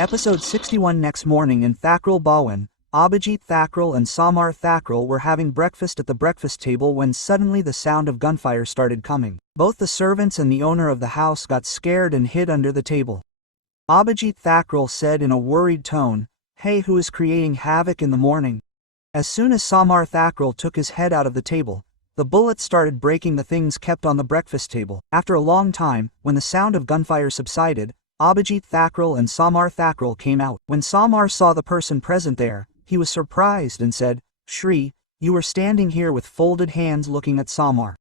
Episode 61. Next morning in Thakral Bhawan, Abhijit Thakral and Samar Thakral were having breakfast at the breakfast table when suddenly the sound of gunfire started coming. Both the servants and the owner of the house got scared and hid under the table. Abhijit Thakral said in a worried tone, "Hey, who is creating havoc in the morning?" As soon as Samar Thakral took his head out of the table, the bullets started breaking the things kept on the breakfast table. After a long time, when the sound of gunfire subsided, Abhijit Thakral and Samar Thakral came out. When Samar saw the person present there, he was surprised and said, "Shri, you are standing here with folded hands looking at Samar."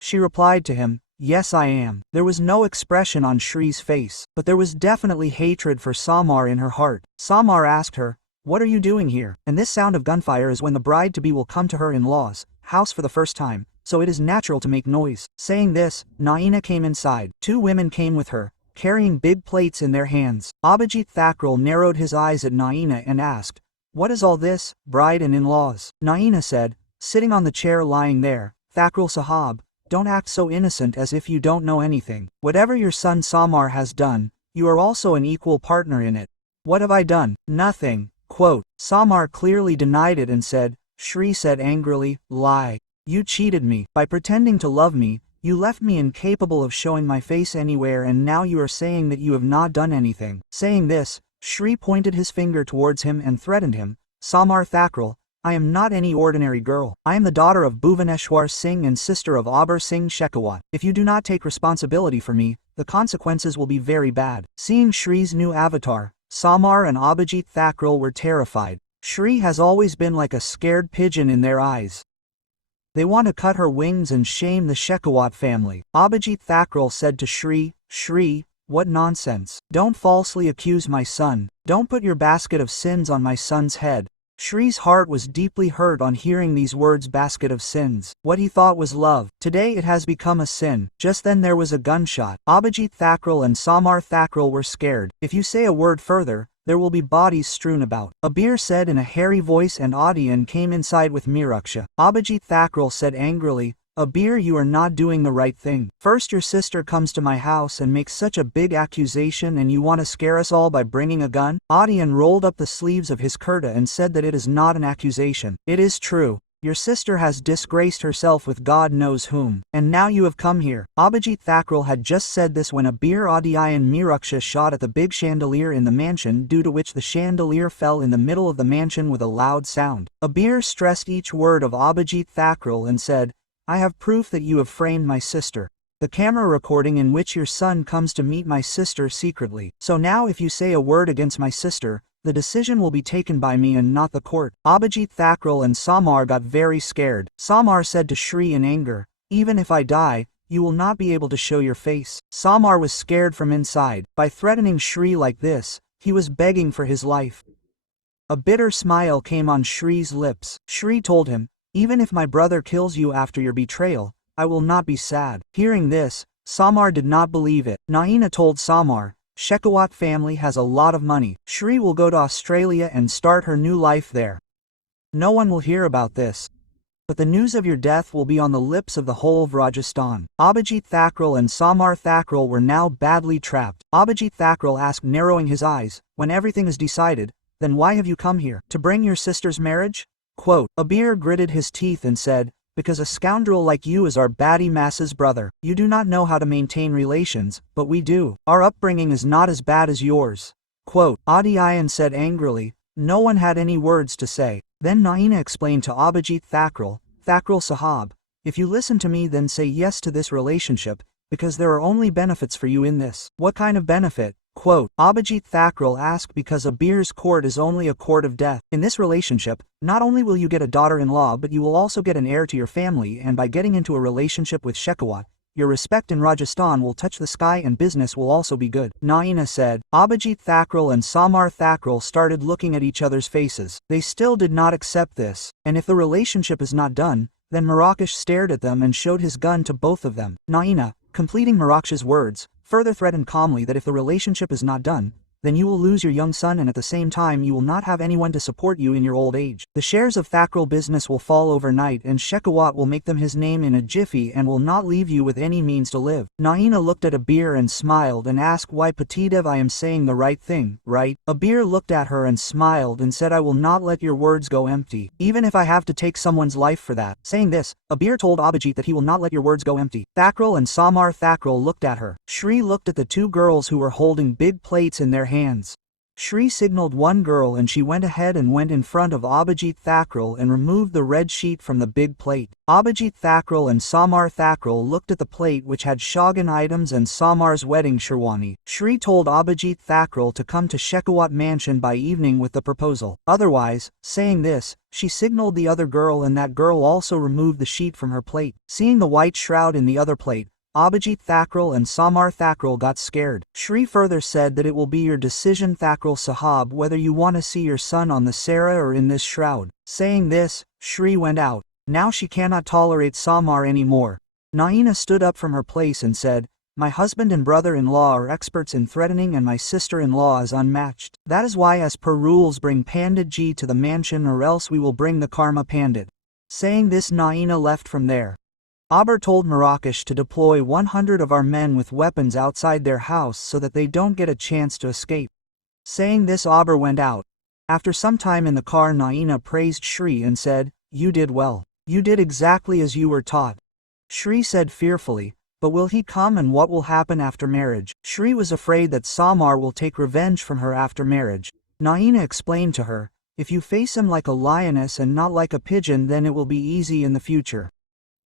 She replied to him, "Yes, I am." There was no expression on Shri's face, but there was definitely hatred for Samar in her heart. Samar asked her, "What are you doing here?" And this sound of gunfire is when the bride-to-be will come to her in-laws' house for the first time, so it is natural to make noise. Saying this, Naina came inside. Two women came with her, carrying big plates in their hands. Abhijit Thakral narrowed his eyes at Naina and asked, "What is all this, bride and in-laws?" Naina said, sitting on the chair lying there, "Thakral Sahab, don't act so innocent as if you don't know anything. Whatever your son Samar has done, you are also an equal partner in it." "What have I done?" "Nothing." Quote, Samar clearly denied it and said, Shri said angrily, "Lie. You cheated me. By pretending to love me, you left me incapable of showing my face anywhere, and now you are saying that you have not done anything." Saying this, Shri pointed his finger towards him and threatened him, "Samar Thakral, I am not any ordinary girl. I am the daughter of Bhuvaneshwar Singh and sister of Abir Singh Shekhawat. If you do not take responsibility for me, the consequences will be very bad." Seeing Shri's new avatar, Samar and Abhijit Thakral were terrified. Shri has always been like a scared pigeon in their eyes. They want to cut her wings and shame the Shekhawat family. Abhijit Thakral said to Shri, "Shri, what nonsense. Don't falsely accuse my son. Don't put your basket of sins on my son's head." Shri's heart was deeply hurt on hearing these words, basket of sins. What he thought was love, today it has become a sin. Just then there was a gunshot. Abhijit Thakral and Samar Thakral were scared. "If you say a word further, there will be bodies strewn about," Abir said in a hairy voice, and Adian came inside with Miraksha. Abhijit Thakral said angrily, "Abir, you are not doing the right thing. First your sister comes to my house and makes such a big accusation, and you want to scare us all by bringing a gun?" Adian rolled up the sleeves of his kurta and said that it is not an accusation. "It is true. Your sister has disgraced herself with God knows whom, and now you have come here." Abhijit Thakral had just said this when Abir, Adi and Miraksha shot at the big chandelier in the mansion, due to which the chandelier fell in the middle of the mansion with a loud sound. Abir stressed each word of Abhijit Thakral and said, "I have proof that you have framed my sister. The camera recording in which your son comes to meet my sister secretly. So now if you say a word against my sister, the decision will be taken by me and not the court." Abhijit Thakral and Samar got very scared. Samar said to Shri in anger, "Even if I die, you will not be able to show your face." Samar was scared from inside. By threatening Shri like this, he was begging for his life. A bitter smile came on Shri's lips. Shri told him, "Even if my brother kills you after your betrayal, I will not be sad." Hearing this, Samar did not believe it. Naina told Samar, "Shekhawat family has a lot of money. Shri will go to Australia and start her new life there. No one will hear about this. But the news of your death will be on the lips of the whole of Rajasthan." Abhijit Thakral and Samar Thakral were now badly trapped. Abhijit Thakral asked, narrowing his eyes, "When everything is decided, then why have you come here? To bring your sister's marriage?" Quote, Abir gritted his teeth and said, "Because a scoundrel like you is our baddie Mass's brother. You do not know how to maintain relations, but we do. Our upbringing is not as bad as yours." Quote, Adiyan said angrily. No one had any words to say. Then Naina explained to Abhijit Thakral, "Thakral Sahab, if you listen to me then say yes to this relationship, because there are only benefits for you in this." "What kind of benefit?" Quote, Abhijit Thakral asked. "Because Abir's court is only a court of death. In this relationship, not only will you get a daughter-in-law, but you will also get an heir to your family, and by getting into a relationship with Shekhawat, your respect in Rajasthan will touch the sky and business will also be good," Naina said. Abhijit Thakral and Samar Thakral started looking at each other's faces. They still did not accept this, and if the relationship is not done, then Miraksha stared at them and showed his gun to both of them. Naina, completing Miraksha's words, further threatened calmly that if the relationship is not done, then you will lose your young son and at the same time you will not have anyone to support you in your old age. The shares of Thakral business will fall overnight and Shekawat will make them his name in a jiffy and will not leave you with any means to live. Naina looked at Abir and smiled and asked, why Patidev, I am saying the right thing, right? Abir looked at her and smiled and said, I will not let your words go empty, even if I have to take someone's life for that. Saying this, Abir told Abhijit that he will not let your words go empty. Thakral and Samar Thakral looked at her. Shri looked at the two girls who were holding big plates in their hands. Shri signaled one girl and she went ahead and went in front of Abhijit Thakral and removed the red sheet from the big plate. Abhijit Thakral and Samar Thakral looked at the plate which had Shagan items and Samar's wedding sherwani. Shri told Abhijit Thakral to come to Shekawat mansion by evening with the proposal. Otherwise, saying this, she signaled the other girl and that girl also removed the sheet from her plate. Seeing the white shroud in the other plate, Abhijit Thakral and Samar Thakral got scared. Shri further said that it will be your decision Thakral Sahab whether you want to see your son on the Sarah or in this shroud. Saying this, Shri went out. Now she cannot tolerate Samar anymore. Naina stood up from her place and said, my husband and brother-in-law are experts in threatening and my sister-in-law is unmatched. That is why as per rules bring Pandit Ji to the mansion or else we will bring the Karma Pandit. Saying this Naina left from there. Aber told Marakesh to deploy 100 of our men with weapons outside their house so that they don't get a chance to escape. Saying this Aber went out. After some time in the car Naina praised Shri and said, you did well. You did exactly as you were taught. Shri said fearfully, but will he come and what will happen after marriage? Shri was afraid that Samar will take revenge from her after marriage. Naina explained to her, if you face him like a lioness and not like a pigeon then it will be easy in the future.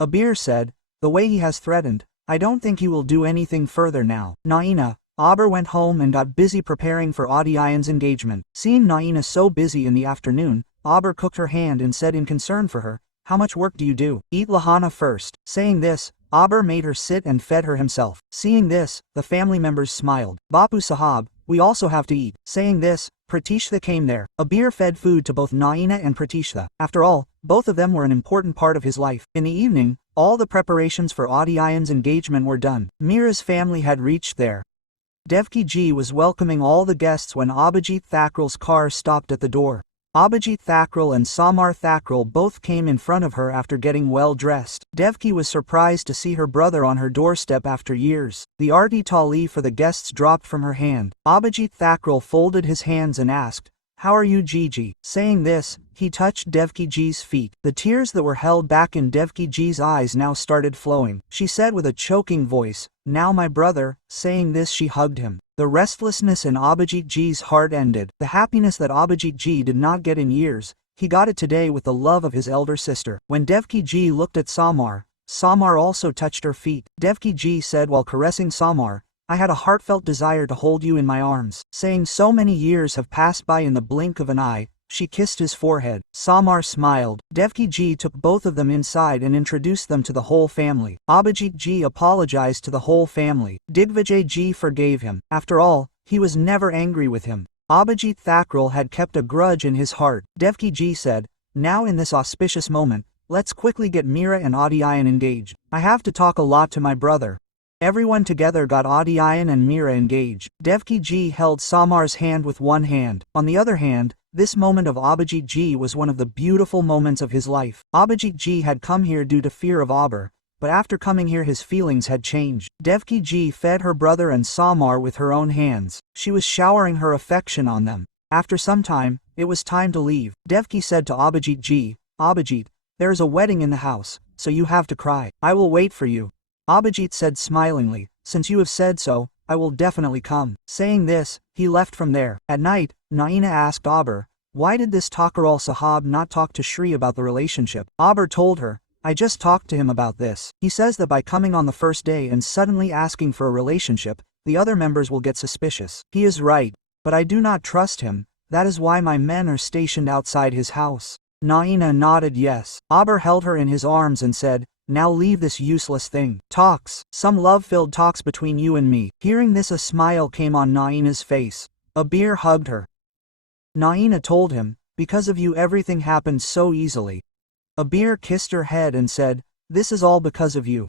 Abir said, the way he has threatened, I don't think he will do anything further now. Naina, Aber went home and got busy preparing for Adiyan's engagement. Seeing Naina so busy in the afternoon, Aber cooked her hand and said in concern for her, how much work do you do? Eat lahana first. Saying this, Aber made her sit and fed her himself. Seeing this, the family members smiled. Bapu Sahab, we also have to eat. Saying this, Pratishta came there. Abir fed food to both Naina and Pratishta. After all, both of them were an important part of his life. In the evening, all the preparations for Adiyan's engagement were done. Mira's family had reached there. Devki Ji was welcoming all the guests when Abhijit Thakral's car stopped at the door. Abhijit Thakral and Samar Thakral both came in front of her after getting well dressed. Devki was surprised to see her brother on her doorstep after years. The arti tali for the guests dropped from her hand. Abhijit Thakral folded his hands and asked, how are you Gigi? Saying this, he touched Devki Ji's feet. The tears that were held back in Devki Ji's eyes now started flowing. She said with a choking voice, now my brother. Saying this she hugged him. The restlessness in Abhijit Ji's heart ended. The happiness that Abhijit Ji did not get in years, he got it today with the love of his elder sister. When Devki Ji looked at Samar, Samar also touched her feet. Devki Ji said while caressing Samar, I had a heartfelt desire to hold you in my arms. Saying so many years have passed by in the blink of an eye, she kissed his forehead. Samar smiled. Devki Ji took both of them inside and introduced them to the whole family. Abhijit Ji apologized to the whole family. Digvijay Ji forgave him. After all, he was never angry with him. Abhijit Thakral had kept a grudge in his heart. Devki Ji said, now in this auspicious moment, let's quickly get Mira and Adiyan engaged. I have to talk a lot to my brother. Everyone together got Adiyan and Mira engaged. Devki Ji held Samar's hand with one hand. On the other hand, this moment of Abhijit Ji was one of the beautiful moments of his life. Abhijit Ji had come here due to fear of Aber, but after coming here his feelings had changed. Devki Ji fed her brother and Samar with her own hands. She was showering her affection on them. After some time, it was time to leave. Devki said to Abhijit Ji, Abhijit, there is a wedding in the house, so you have to cry. I will wait for you. Abhijit said smilingly, since you have said so, I will definitely come. Saying this, he left from there. At night, Naina asked Aber, why did this Thakral Sahab not talk to Shri about the relationship? Aber told her, I just talked to him about this. He says that by coming on the first day and suddenly asking for a relationship, the other members will get suspicious. He is right, but I do not trust him, that is why my men are stationed outside his house. Naina nodded yes. Aber held her in his arms and said, now leave this useless thing. Talks. Some love-filled talks between you and me. Hearing this a smile came on Naina's face. Abir hugged her. Naina told him, because of you everything happened so easily. Abir kissed her head and said, this is all because of you.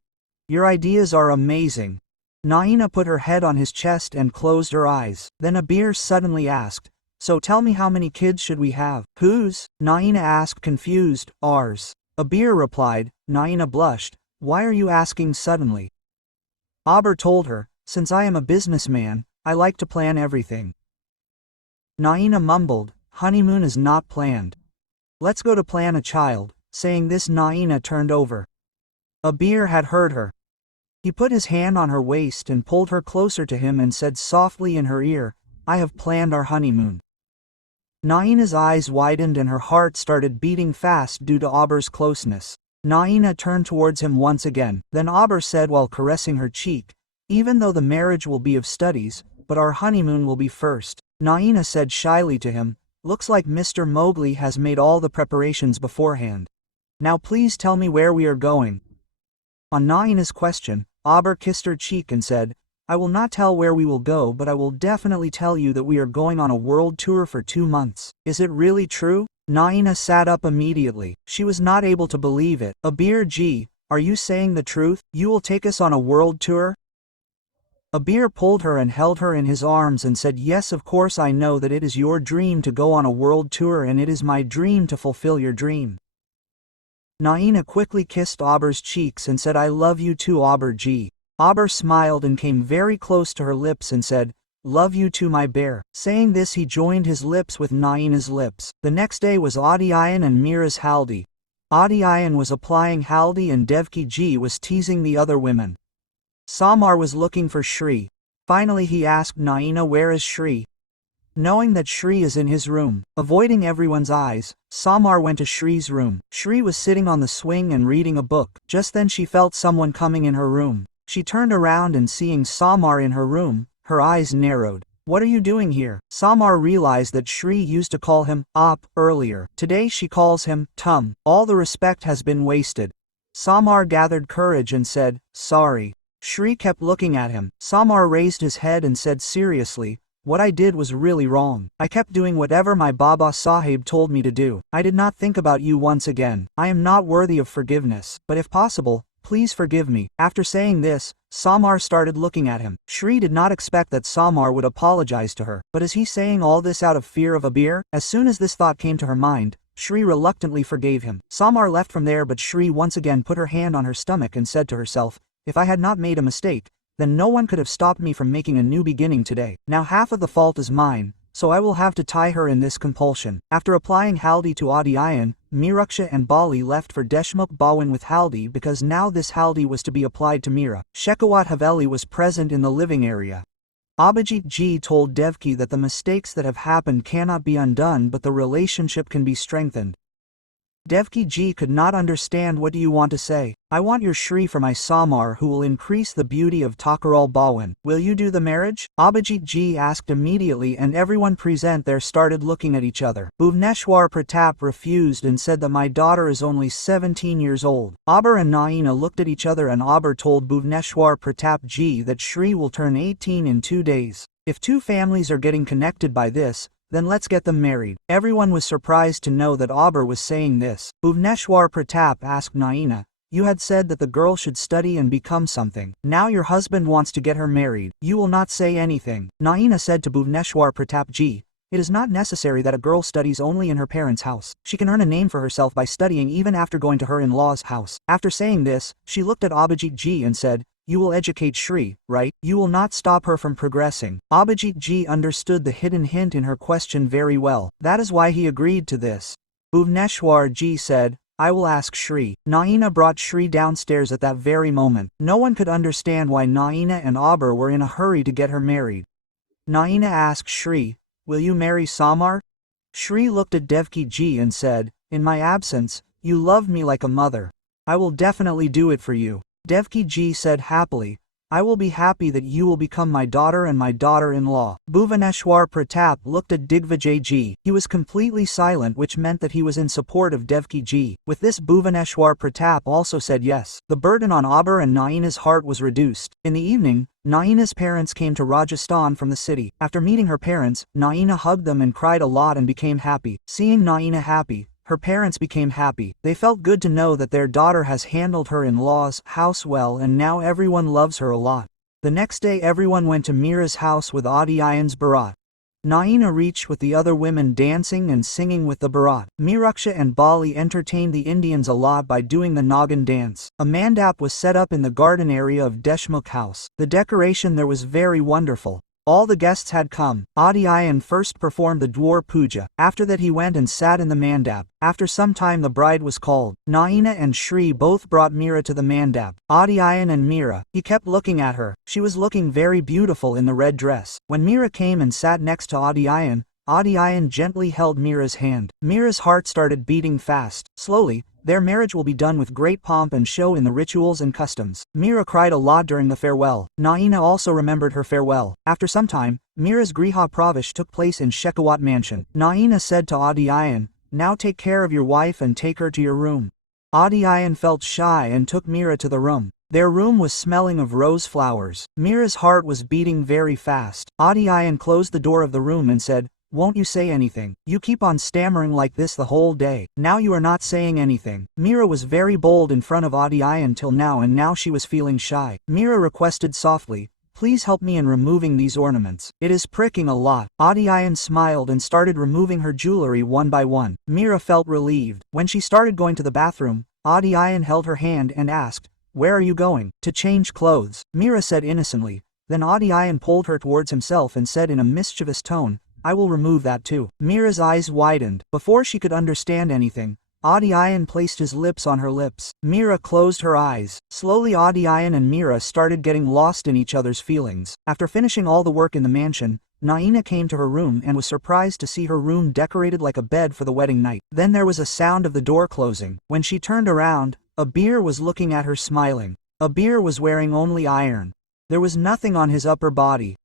Your ideas are amazing. Naina put her head on his chest and closed her eyes. Then Abir suddenly asked, "So tell me, how many kids should we have?" "Whose?" Naina asked, confused. "Ours." Abir replied. Naina blushed. "Why are you asking suddenly?" Abir told her, "Since I am a businessman, I like to plan everything." Naina mumbled, "Honeymoon is not planned. Let's go to plan a child." Saying this, Naina turned over. Abir had heard her. He put his hand on her waist and pulled her closer to him and said softly in her ear, "I have planned our honeymoon." Naina's eyes widened and her heart started beating fast due to Abir's closeness. Naina turned towards him once again. Then Abir said while caressing her cheek, "Even though the marriage will be of studies, but our honeymoon will be first." Naina said shyly to him, "Looks like Mr. Mowgli has made all the preparations beforehand. Now please tell me where we are going." On Naina's question, Abir kissed her cheek and said, "I will not tell where we will go, but I will definitely tell you that we are going on a world tour for 2 months. Is it really true?" Naina sat up immediately. She was not able to believe it. "Abir Ji, are you saying the truth? You will take us on a world tour?" Abir pulled her and held her in his arms and said, "Yes, of course. I know that it is your dream to go on a world tour, and it is my dream to fulfill your dream." Naina quickly kissed Abir's cheeks and said, "I love you too, Abir Ji." Abir smiled and came very close to her lips and said, "Love you too, my bear." Saying this, he joined his lips with Naina's lips. The next day was Adiyan and Mira's haldi. Adiyan was applying haldi and Devki Ji was teasing the other women. Samar was looking for Shri. Finally he asked Naina, "Where is Shri?" Knowing that Shri is in his room, avoiding everyone's eyes, Samar went to Shri's room. Shri was sitting on the swing and reading a book. Just then she felt someone coming in her room. She turned around and seeing Samar in her room, her eyes narrowed. "What are you doing here?" Samar realized that Shri used to call him Op earlier. Today she calls him Tum. All the respect has been wasted. Samar gathered courage and said, "Sorry." Shri kept looking at him. Samar raised his head and said seriously, "What I did was really wrong. I kept doing whatever my Baba Sahib told me to do. I did not think about you once again. I am not worthy of forgiveness, but if possible, please forgive me." After saying this, Samar started looking at him. Shri did not expect that Samar would apologize to her. But is he saying all this out of fear of Abir? As soon as this thought came to her mind, Shri reluctantly forgave him. Samar left from there, but Shri once again put her hand on her stomach and said to herself, "If I had not made a mistake, then no one could have stopped me from making a new beginning today. Now half of the fault is mine, so I will have to tie her in this compulsion." After applying haldi to Adiyan, Miraksha and Bali left for Deshmukh Bhawan with haldi because now this haldi was to be applied to Mira. Shekhawat Haveli was present in the living area. Abhijit Ji told Devki that the mistakes that have happened cannot be undone, but the relationship can be strengthened. Devki Ji could not understand. "What do you want to say?" "I want your Shri for my Samar, who will increase the beauty of Takaral Bhawan. Will you do the marriage?" Abhijit Ji asked immediately, and everyone present there started looking at each other. Bhuvneshwar Pratap refused and said that my daughter is only 17 years old. Abir and Naina looked at each other and Abir told Bhuvneshwar Pratap Ji that Shri will turn 18 in 2 days. If two families are getting connected by this, then let's get them married. Everyone was surprised to know that Abir was saying this. Bhuvneshwar Pratap asked Naina, "You had said that the girl should study and become something. Now your husband wants to get her married. You will not say anything." Naina said to Bhuvneshwar Pratap Ji, "It is not necessary that a girl studies only in her parents' house. She can earn a name for herself by studying even after going to her in-laws' house." After saying this, she looked at Abhijit Ji and said, "You will educate Shri, right? You will not stop her from progressing." Abhijit Ji understood the hidden hint in her question very well. That is why he agreed to this. Bhuvneshwar Ji said, "I will ask Shri." Naina brought Shri downstairs at that very moment. No one could understand why Naina and Abir were in a hurry to get her married. Naina asked Shri, "Will you marry Samar?" Shri looked at Devki Ji and said, "In my absence, you loved me like a mother. I will definitely do it for you." Devki Ji said happily, "I will be happy that you will become my daughter and my daughter-in-law." Bhuvaneshwar Pratap looked at Digvijay Ji. He was completely silent, which meant that he was in support of Devki Ji. With this, Bhuvaneshwar Pratap also said yes. The burden on Abir and Naina's heart was reduced. In the evening, Naina's parents came to Rajasthan from the city. After meeting her parents, Naina hugged them and cried a lot and became happy. Seeing Naina happy, her parents became happy. They felt good to know that their daughter has handled her in-laws' house well, and now everyone loves her a lot. The next day everyone went to Mira's house with Adi Ayan's barat. Naina reached with the other women dancing and singing with the barat. Miraksha and Bali entertained the Indians a lot by doing the Nagan dance. A mandap was set up in the garden area of Deshmukh house. The decoration there was very wonderful. All the guests had come. Adi Ayan first performed the Dwar Puja. After that he went and sat in the mandap. After some time the bride was called. Naina and Shri both brought Mira to the mandap. Adi Ayan and Mira. He kept looking at her. She was looking very beautiful in the red dress. When Mira came and sat next to Adi Ayan gently held Mira's hand. Mira's heart started beating fast. Slowly, their marriage will be done with great pomp and show in the rituals and customs. Mira cried a lot during the farewell. Naina also remembered her farewell. After some time, Mira's Griha Pravesh took place in Shekhawat mansion. Naina said to Adi Ayan, "Now take care of your wife and take her to your room." Adi Ayan felt shy and took Mira to the room. Their room was smelling of rose flowers. Mira's heart was beating very fast. Adi Ayan closed the door of the room and said, "Won't you say anything? You keep on stammering like this the whole day. Now you are not saying anything." Mira was very bold in front of Adi Ayan till now, and now she was feeling shy. Mira requested softly, "Please help me in removing these ornaments. It is pricking a lot." Adi Ayan smiled and started removing her jewelry one by one. Mira felt relieved. When she started going to the bathroom, Adi Ayan held her hand and asked, "Where are you going?" "To change clothes," Mira said innocently. Then Adi Ayan pulled her towards himself and said in a mischievous tone, "I will remove that too." Mira's eyes widened. Before she could understand anything, Adi Ayan placed his lips on her lips. Mira closed her eyes. Slowly Adi Ayan and Mira started getting lost in each other's feelings. After finishing all the work in the mansion, Naina came to her room and was surprised to see her room decorated like a bed for the wedding night. Then there was a sound of the door closing. When she turned around, Abir was looking at her smiling. Abir was wearing only iron. There was nothing on his upper body.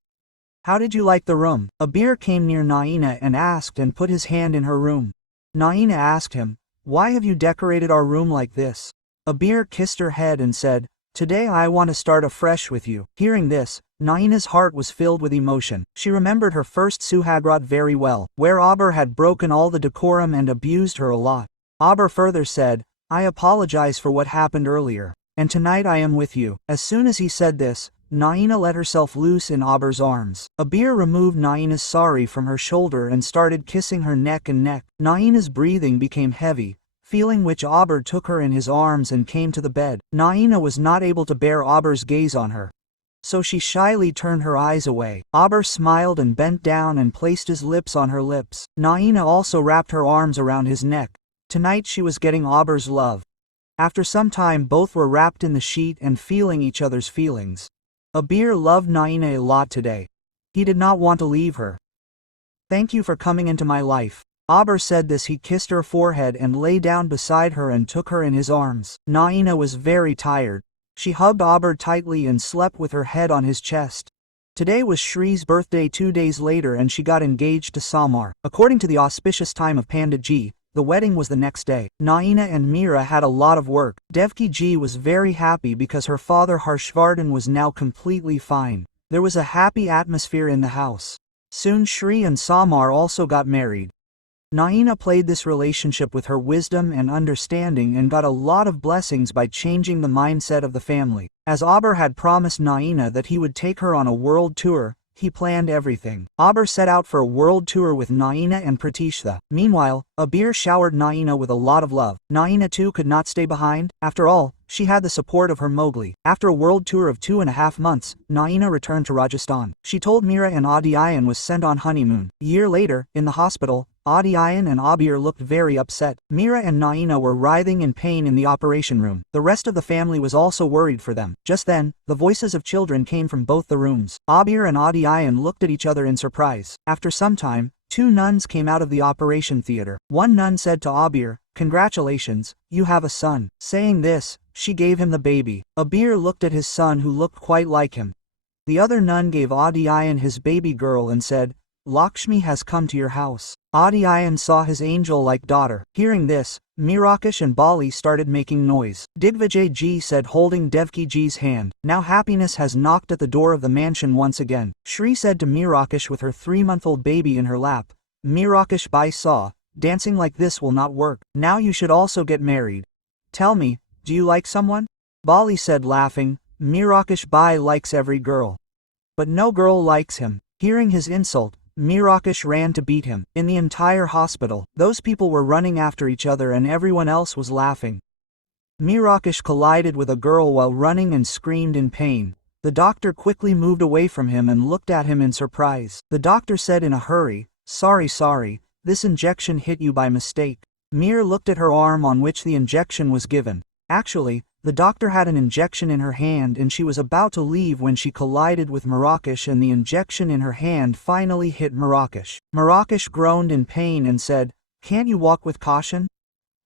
"How did you like the room?" Abir came near Naina and asked and put his hand in her room. Naina asked him, "Why have you decorated our room like this?" Abir kissed her head and said, "Today I want to start afresh with you." Hearing this, Naina's heart was filled with emotion. She remembered her first Suhagrat very well, where Abir had broken all the decorum and abused her a lot. Abir further said, "I apologize for what happened earlier, and tonight I am with you." As soon as he said this, Naina let herself loose in Abir's arms. Abir removed Naina's sari from her shoulder and started kissing her neck and neck. Naina's breathing became heavy, feeling which Abir took her in his arms and came to the bed. Naina was not able to bear Abir's gaze on her, so she shyly turned her eyes away. Abir smiled and bent down and placed his lips on her lips. Naina also wrapped her arms around his neck. Tonight she was getting Abir's love. After some time both were wrapped in the sheet and feeling each other's feelings. Abir loved Naina a lot today. He did not want to leave her. "Thank you for coming into my life." Abir said this. He kissed her forehead and lay down beside her and took her in his arms. Naina was very tired. She hugged Abir tightly and slept with her head on his chest. Today was Shri's birthday 2 days later and she got engaged to Samar. According to the auspicious time of Pandit Ji, the wedding was the next day. Naina and Mira had a lot of work. Devki Ji was very happy because her father Harshvardhan was now completely fine. There was a happy atmosphere in the house. Soon Shri and Samar also got married. Naina played this relationship with her wisdom and understanding and got a lot of blessings by changing the mindset of the family. As Abir had promised Naina that he would take her on a world tour, he planned everything. Abir set out for a world tour with Naina and Pratishtha. Meanwhile, Abir showered Naina with a lot of love. Naina too could not stay behind. After all, she had the support of her Mowgli. After a world tour of 2.5 months, Naina returned to Rajasthan. She told Mira and Adi Ayan was sent on honeymoon. A year later, in the hospital, Adi Ayan and Abir looked very upset. Mira and Naina were writhing in pain in the operation room. The rest of the family was also worried for them. Just then, the voices of children came from both the rooms. Abir and Adi Ayan looked at each other in surprise. After some time, 2 nuns came out of the operation theater. One nun said to Abir, "Congratulations, you have a son." Saying this, she gave him the baby. Abir looked at his son who looked quite like him. The other nun gave Adi Ayan his baby girl and said, "Lakshmi has come to your house." Adi Ayan saw his angel-like daughter. Hearing this, Mirakesh and Bali started making noise. Digvijay Ji said holding Devki Ji's hand, "Now happiness has knocked at the door of the mansion once again." Shri said to Mirakesh with her 3-month-old baby in her lap, "Mirakesh Bai saw, dancing like this will not work. Now you should also get married. Tell me, do you like someone?" Bali said laughing, Mirakesh Bai likes every girl. But no girl likes him. Hearing his insult, Mirakesh ran to beat him. In the entire hospital, those people were running after each other and everyone else was laughing. Mirakesh collided with a girl while running and screamed in pain. The doctor quickly moved away from him and looked at him in surprise. The doctor said in a hurry, sorry, this injection hit you by mistake. Mir looked at her arm on which the injection was given. Actually, the doctor had an injection in her hand and she was about to leave when she collided with Mirakesh and the injection in her hand finally hit Mirakesh. Mirakesh groaned in pain and said, "Can't you walk with caution?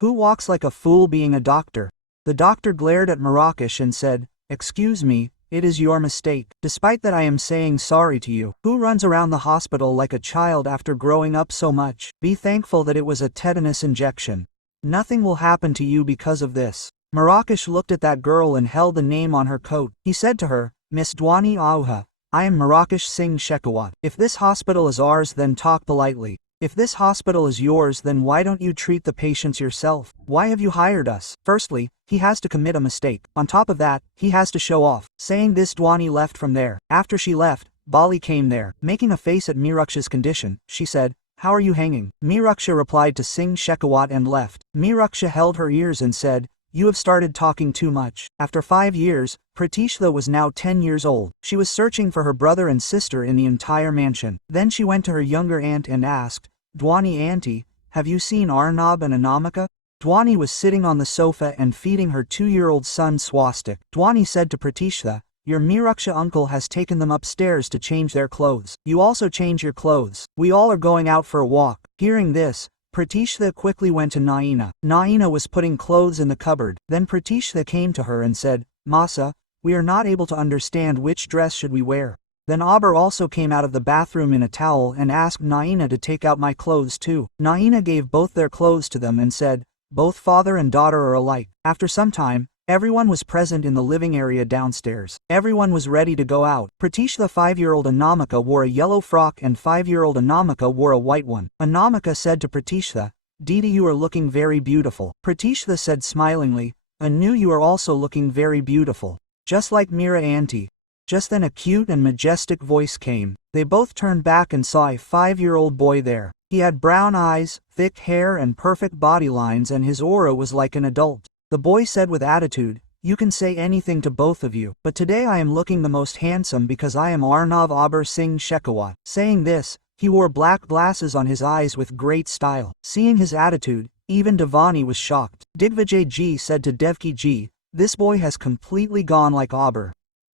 Who walks like a fool being a doctor?" The doctor glared at Mirakesh and said, "Excuse me, it is your mistake. Despite that I am saying sorry to you. Who runs around the hospital like a child after growing up so much? Be thankful that it was a tetanus injection. Nothing will happen to you because of this." Mirakesh looked at that girl and held the name on her coat. He said to her, "Miss Dwani Auha, I am Mirakesh Singh Shekhawat. If this hospital is ours, then talk politely. If this hospital is yours, then why don't you treat the patients yourself? Why have you hired us?" Firstly, he has to commit a mistake. On top of that, he has to show off. Saying this, Dwani left from there. After she left, Bali came there. Making a face at Miraksha's condition, she said, "How are you hanging?" Miraksha replied to Singh Shekhawat and left. Miraksha held her ears and said, "You have started talking too much." After 5 years, Pratishtha was now 10 years old. She was searching for her brother and sister in the entire mansion. Then she went to her younger aunt and asked, "Dwani auntie, have you seen Arnab and Anamika?" Dwani was sitting on the sofa and feeding her 2-year-old son Swastik. Dwani said to Pratishtha, "Your Miraksha uncle has taken them upstairs to change their clothes. You also change your clothes. We all are going out for a walk." Hearing this, Pratishtha quickly went to Naina. Naina was putting clothes in the cupboard. Then Pratishtha came to her and said, "Masa, we are not able to understand which dress should we wear." Then Abir also came out of the bathroom in a towel and asked Naina to take out my clothes too. Naina gave both their clothes to them and said, "Both father and daughter are alike." After some time, everyone was present in the living area downstairs. Everyone was ready to go out. Pratishtha 5-year-old Anamika wore a yellow frock and 5-year-old Anamika wore a white one. Anamika said to Pratishtha, "Didi, you are looking very beautiful." Pratishtha said smilingly, "Anu, you are also looking very beautiful. Just like Mira auntie." Just then a cute and majestic voice came. They both turned back and saw a 5-year-old boy there. He had brown eyes, thick hair and perfect body lines, and his aura was like an adult. The boy said with attitude, "You can say anything to both of you, but today I am looking the most handsome because I am Arnav Abir Singh Shekhawat." Saying this, he wore black glasses on his eyes with great style. Seeing his attitude, even Devani was shocked. Digvijay ji said to Devki ji, "This boy has completely gone like Abir."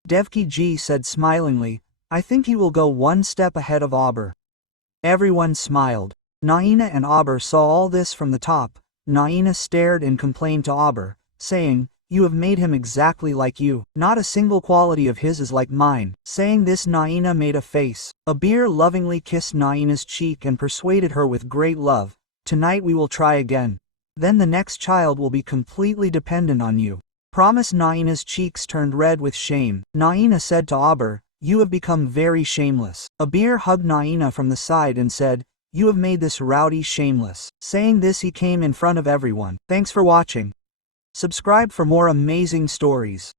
Devki ji said smilingly, "I think he will go one step ahead of Abir." Everyone smiled. Naina and Abir saw all this from the top. Naina stared and complained to Abir, saying, "You have made him exactly like you. Not a single quality of his is like mine." Saying this, Naina made a face. Abir lovingly kissed Naina's cheek and persuaded her with great love, "Tonight we will try again. Then the next child will be completely dependent on you. Promise." Naina's cheeks turned red with shame. Naina said to Abir, "You have become very shameless." Abir hugged Naina from the side and said, "You have made this rowdy shameless." Saying this, he came in front of everyone. Thanks for watching. Subscribe for more amazing stories.